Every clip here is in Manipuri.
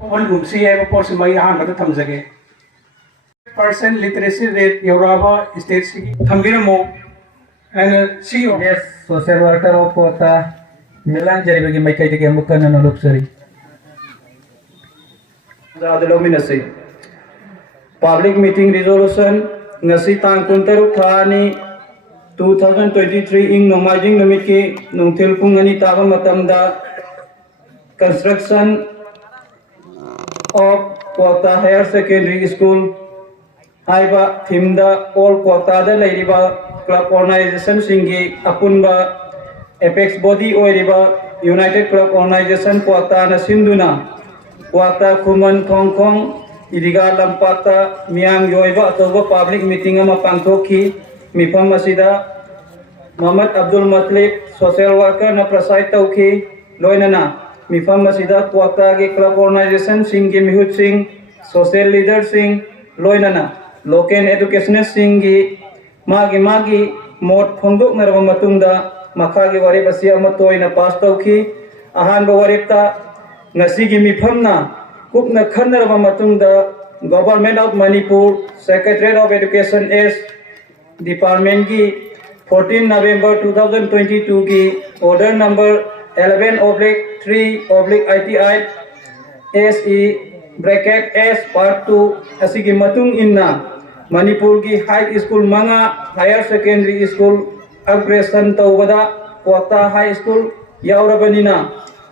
सी है पोट से मई अहम थमजगे % लिटरेसी रेट यौराबा स्टेट से थमबिरमो एंड सी yes social worker of Kota Milan jari bagi mai kai ke mukan na luxury Dalominasi Public Meeting Resolution ngasi tang kuntaruk thani 2023 ing nomajing namiki nungthil pungani taba matamda construction of Kota Higher Secondary School haiba thimda all Kota da leiriba club organization singi apunba apex body oiriba United Club Organization Kota na sinduna Kota Kuman Thongkhong idiga lampata miang yoiba atoba public meeting ama pangthoki mifam asida Muhammad Abdul Matlib social worker na preside tauki loinana mifam asida Kota ge club organization singi mihut sing social leader sing loinana local educational singi magi mot phongdok narwa matungda makhagi warip asia matoina pass tauki ahanba waripta ngasi gi mifamna kupna khanarwa matungda Government of Manipur Secretary of Education is Department ki 14 November 2022 की order number 11/3/ITI SE bracket S part 2 asigi matung inna Manipur की high school manga higher secondary school upgradation tawbada Kota high school yaurabanina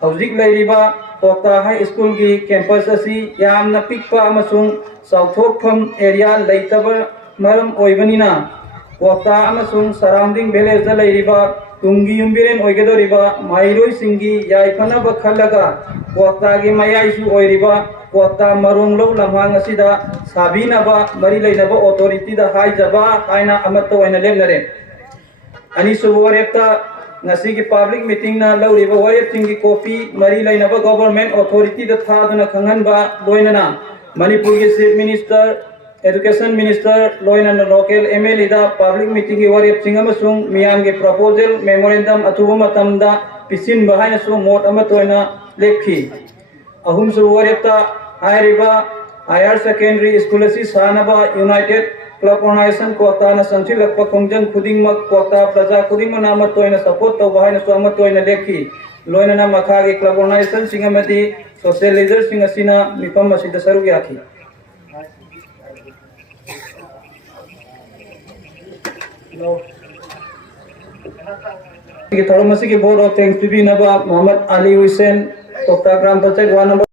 hauzik leiriba Kota high school की campus asi yamna pikpa amasung southokpham area leitaba maram oibanina Kota amasung surrounding village da leiriba tungi yumbiren oigedoriba mairoi singi yaifana bakhallaga Kota gi mayaisu oiriba Kota marunglo lamhang asida sabinaba mari leinaba authority da haijaba aina amato aina lemnare ani suborepta ngasi ki public meeting na lauriba warep singi copy mari leinaba government authority da thaduna khanganba loinana Manipur ki chief minister Education Minister loinana local MLA da public meeting ki warep singa masung miyam ge proposal memorandum athuba matamda pisin bahaina su mot amatoina lekhi ahum su warepta hairiba higher secondary school asi sanaba United Club Organization Kota na sanchi lakpa kongjang khudingmak Kota praja khudingma namatoina support to bahaina su amatoina lekhi loinana makha ge club organization singamati social leader singasina mifam asida saru yakhi की थोड़ा मसी की बोर्ड ऑफ थैंक्स टू बी नबा मोहम्मद अली हुसैन कोटा ग्राम पंचायत वार्ड नंबर